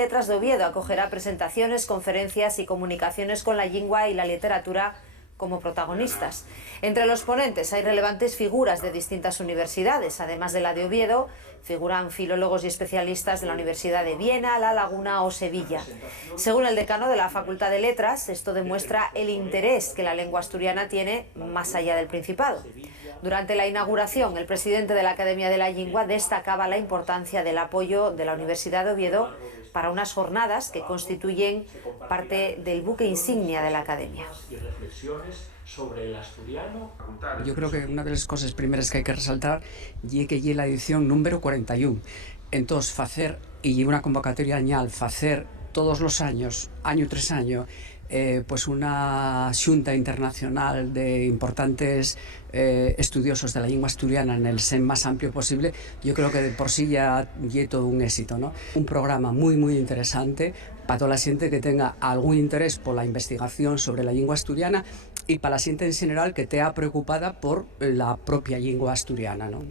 Letras de Oviedo acogerá presentaciones, conferencias y comunicaciones con la lengua y la literatura como protagonistas. Entre los ponentes hay relevantes figuras de distintas universidades. Además de la de Oviedo, figuran filólogos y especialistas de la Universidad de Viena, La Laguna o Sevilla. Según el decano de la Facultad de Letras, esto demuestra el interés que la lengua asturiana tiene más allá del Principado. Durante la inauguración, el presidente de la Academia de la Lengua destacaba la importancia del apoyo de la Universidad de Oviedo para unas jornadas que constituyen parte del buque insignia de la Academia. Yo creo que una de las cosas primeras que hay que resaltar es que es la edición número 41. Entonces, hacer, y una convocatoria anual, hacer todos los años, año tras año, pues una xunta internacional de importantes estudiosos de la lengua asturiana en el sen más amplio posible, yo creo que de por sí ya es todo un éxito, ¿no? Un programa muy interesante para toda la gente que tenga algún interés por la investigación sobre la lengua asturiana y para la gente en general que esté preocupada por la propia lengua asturiana, ¿no?